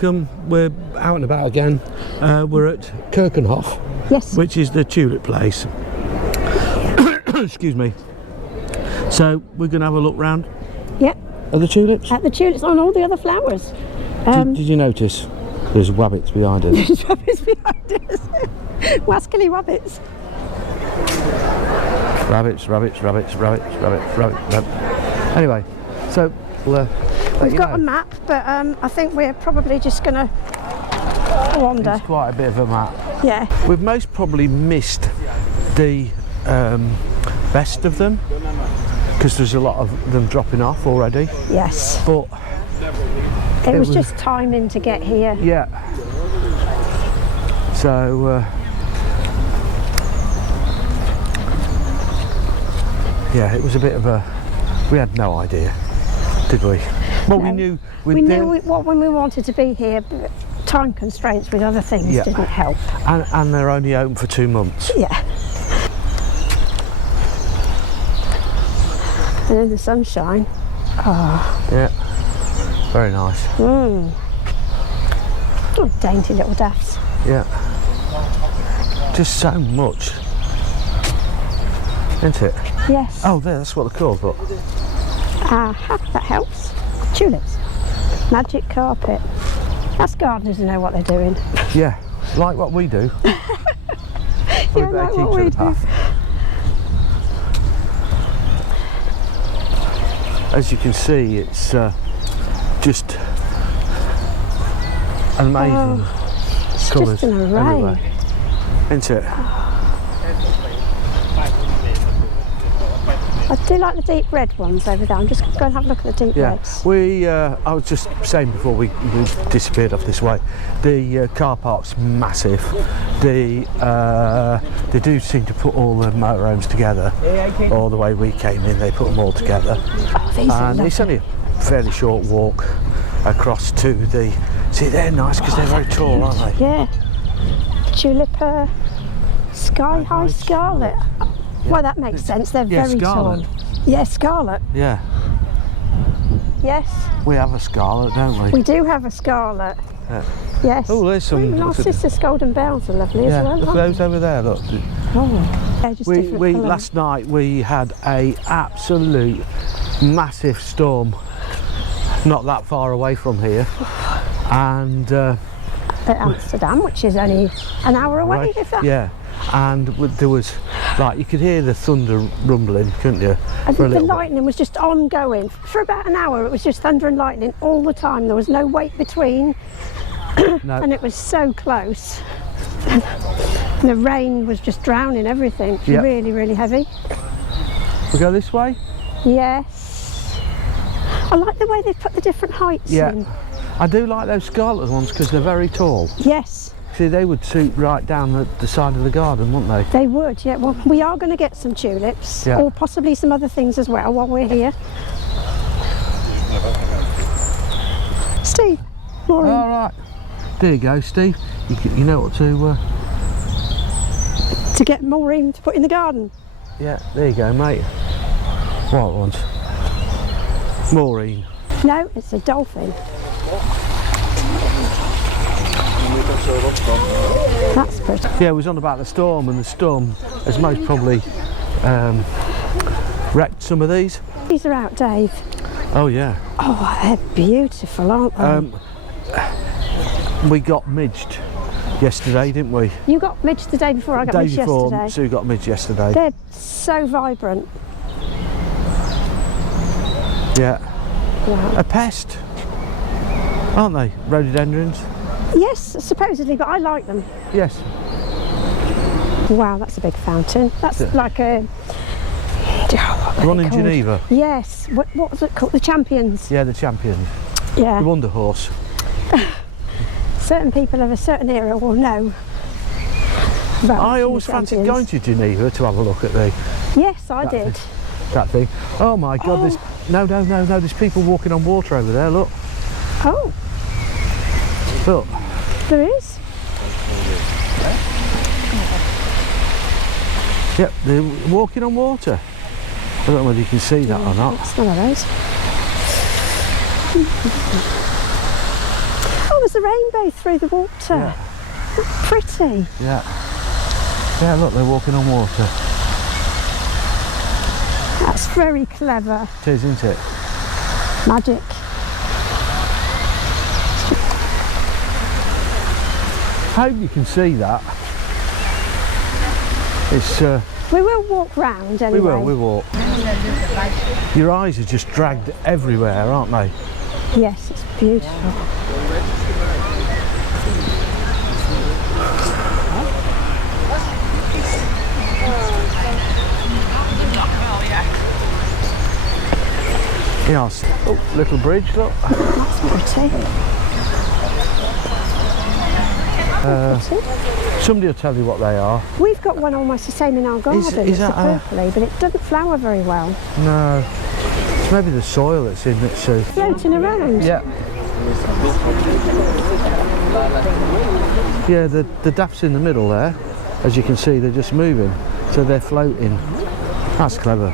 welcome. We're out and about again. We're at Keukenhof, Yes. which is the tulip place. Excuse me. So we're going to have a look round Yeah. at the tulips. At the tulips and all the other flowers. Did you notice there's rabbits behind us? There's rabbits behind us. Wascally rabbits. Rabbits. Anyway, so We've got a map, but I think we're probably just going to wander. It's quite a bit of a map. Yeah. We've most probably missed the best of them because there's a lot of them dropping off already. Yes. But It was just timing to get here. yeah. So yeah, it was a bit of a. We had no idea, did we? Well, No. we knew. We knew when we wanted to be here, but time constraints with other things Yeah. didn't help. And they're only open for 2 months. Yeah. And in the sunshine. Oh. Yeah. Very nice. Oh, dainty little daffs. Yeah. Just so much, isn't it? Yes. Oh, there. That's what they're called. But Aha, that helps. Tulips. Magic carpet. Us gardeners know what they're doing. yeah, like what we do. We Yeah, better like keep what to we the do. path. As you can see, it's just amazing It's colours just an array. everywhere, isn't it? I do like the deep red ones over there. I'm just going to go and have a look at the deep Yeah, reds. I was just saying before we disappeared off this way, the car park's massive. They do seem to put all the motorhomes together, or the way we came in, they put them all together. Oh, these are And it's lovely. only a fairly short walk across to the. See, they're nice because they're very tall, aren't they? Yeah. Tulip Sky High High Scarlet. Well, that makes sense. They're Yeah, very scarlet. tall. Yeah, scarlet. Yeah, Yes. we have a scarlet, don't we? We do have a scarlet. Yeah. Yes. Oh, there's some. Narcissus golden bells are lovely Yeah, as well. look at aren't those over there. Look. they? Oh. They're just different We colours. last night we had a absolute massive storm, not that far away from here, and At Amsterdam, which is only an hour away, right, if that. yeah, and there was like you could hear the thunder rumbling, couldn't you? And For a the little bit. lightning was just ongoing for about an hour. It was just thunder and lightning all the time. There was no wait between, No. and it was so close. And the rain was just drowning everything. Yeah. Really, really heavy. We go this way. Yes. I like the way they've put the different heights Yeah, in. I do like those scarlet ones because they're very tall. Yes, See, they would suit right down the side of the garden, wouldn't they? they would. Yeah. Well, we are going to get some tulips, Yeah. or possibly some other things as well while we're here. Steve, Maureen. All right. There you go, Steve. You know what to. To get Maureen to put in the garden. Yeah, there you go, mate. What ones? Maureen. No, it's a dolphin. That's pretty. Yeah, it was on about the storm, and the storm has most probably wrecked some of these. These are out, Dave. Oh yeah. Oh, they're beautiful, aren't they? We got midged yesterday, didn't we? You got midged the day before I got Day midged before, yesterday. Sue got midged yesterday. They're so vibrant. Yeah. Wow. A pest, aren't they? Rhododendrons. Yes, supposedly, but I like them. Yes. Wow, that's a big fountain. That's Yeah. like a... The one in called? Geneva. Yes. What was it called? The Champions. Yeah, the champion. Yeah. The Wonder Horse. Certain people of a certain era will know about I the always fancied going Champions. to Geneva to have a look at Yes, I did. that thing. Oh my God! Oh. There's no. There's people walking on water over there. Look. Oh, Look. there is. Yep, they're walking on water. I don't know whether you can see that or not. It's one of those. Oh, there's a rainbow through the water. Yeah. Pretty. Yeah. Yeah, look, they're walking on water. That's very clever. It is, isn't it? Magic. I hope you can see that. It's. We will walk round anyway. We will. Your eyes are just dragged everywhere, aren't they? Yes, it's beautiful. Yes. Oh, little bridge, look. That's pretty. Somebody will tell you what they are. We've got one almost the same in our garden. Is that it's a purpley, but it doesn't flower very well. No. It's maybe the soil that's in it, Sue. Floating around. Yeah. Yeah, the daffs in the middle there, as you can see, they're just moving. So they're floating. That's clever.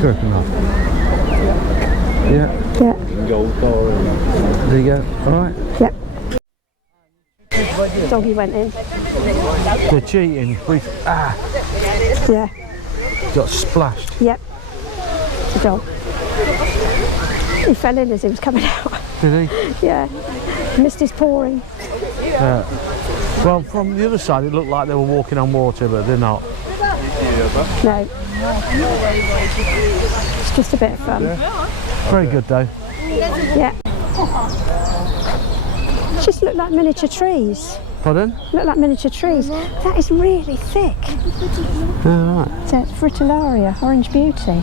Keukenhof. Yeah. Yeah. There you go. All right. Yep. Doggy went in. They're cheating. Yeah. Got splashed. Yep. The dog. He fell in as he was coming out. Did he? Yeah. Missed his pouring. Well, from the other side, it looked like they were walking on water, but they're not. No. It's just a bit of fun. Yeah. Very good, though. Yeah. Just look like miniature trees. Pardon? Look like miniature trees. That is really thick. All right. It's a fritillaria, orange beauty.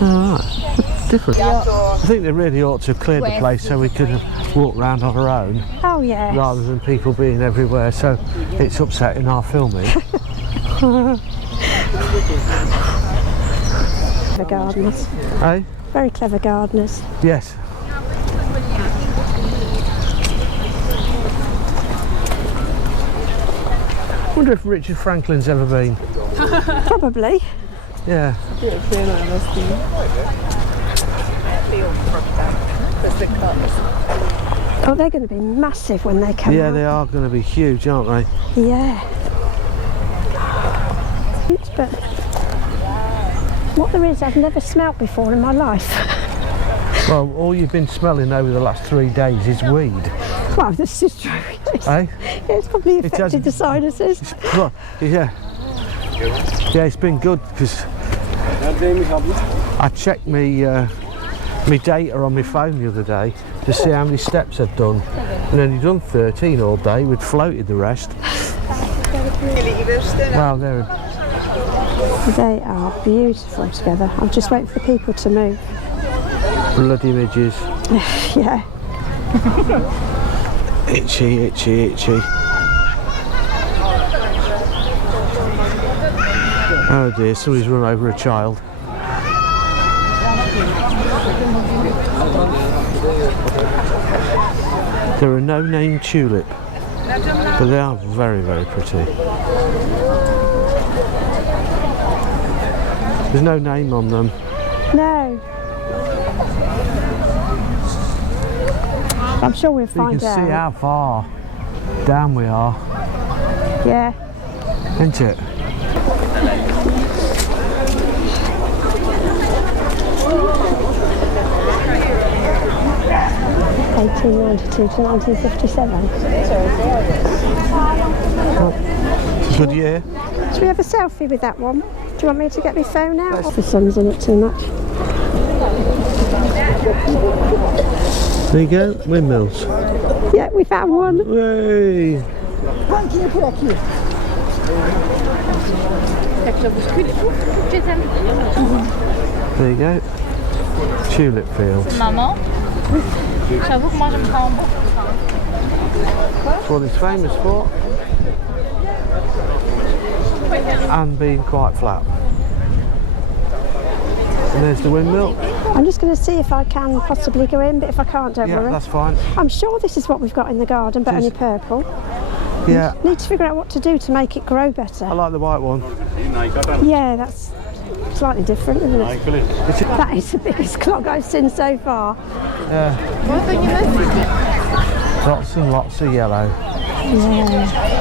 All right. Different. I think they really ought to have cleared the place so we could have walked around on our own. Oh yeah. Rather than people being everywhere, so it's upsetting our filming. Clever gardeners. Eh? Very clever gardeners. Yes. I wonder if Richard Franklin's ever been. Probably. Yeah. Oh, they're going to be massive when they come out. Yeah, they are going to be huge, aren't they? Yeah. But what there is, I've never smelt before in my life. Well, all you've been smelling over the last 3 days is weed. Well, this is true. Eh? It's probably affected the sinuses. Well, yeah. Yeah, it's been good because I checked my data on my phone the other day to see how many steps I'd done, and only done 13 all day. We'd floated the rest. Wow, They are beautiful together. I'm just waiting for the people to move. bloody midges. Yeah. Itchy, itchy, itchy. Oh dear, somebody's run over a child. They're a no-name tulip, but they are very, very pretty. There's no name on them. No. I'm sure we'll find You out. can see how far down we are. Yeah. Isn't it? (1892 to 1957). It's a good year. Should we have a selfie with that one? Do you want me to get my phone out? The sun's in it too much. There you go, windmills. Yeah, we found one. Hey. There you go. Tulip fields. Maman, j'avoue que moi je me prends en bas. That's what it's famous for. And being quite flat. And there's the windmill. I'm just going to see if I can possibly go in, but if I can't, don't Yeah, worry. that's fine. I'm sure this is what we've got in the garden, but only purple. Yeah, Need to figure out what to do to make it grow better. I like the white one. Yeah, that's slightly different, isn't it? That is the biggest clock I've seen so far. Yeah. Lots and lots of yellow. Yeah.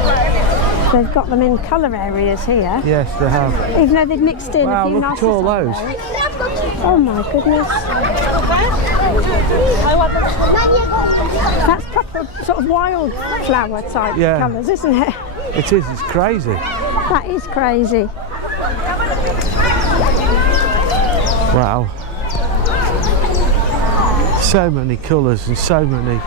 They've got them in colour areas here. Yes, they have. Even though they've mixed in Wow, a few look at all those. Oh my goodness. That's proper sort of wildflower type colours, isn't it? It is, it's crazy. That is crazy. Wow. So many colours and so many.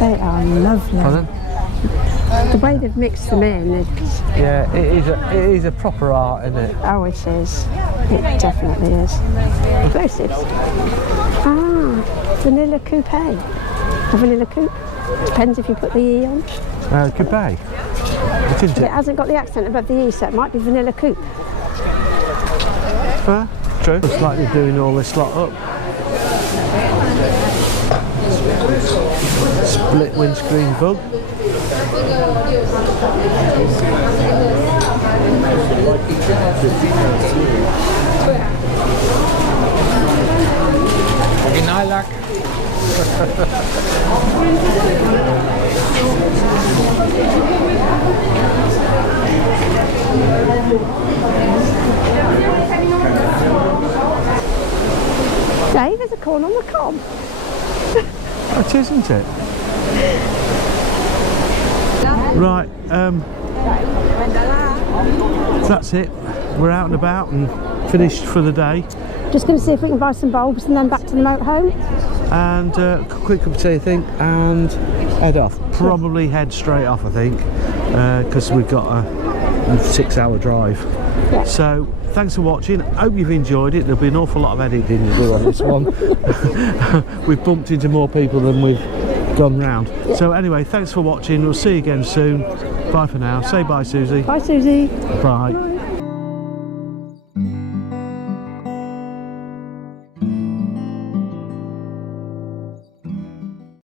They are lovely. Pardon? The way they've mixed them in, it's... Yeah, it is a proper art, isn't it? Oh, it is. It definitely is. Explosives. Ah, vanilla coupe. A vanilla coupe. Depends if you put the E on. Coupe. It hasn't got the accent above the E, so it might be vanilla coupe. True. Looks like they're doing all this lot up. Split windscreen bug. Originallak. Dave, there's a corn on the cob. It isn't it? Right, that's it. We're out and about and finished for the day. Just going to see if we can buy some bulbs and then back to the motorhome. And quick cup of tea, I think, and head off. Probably head straight off, I think, because we've got a 6-hour drive. Yeah. So thanks for watching. Hope you've enjoyed it. There'll be an awful lot of editing to do on this one. We've bumped into more people than we've gone round. Yeah. So anyway, thanks for watching. We'll see you again soon. Bye for now. Say bye, Susie. Bye, Susie. Bye.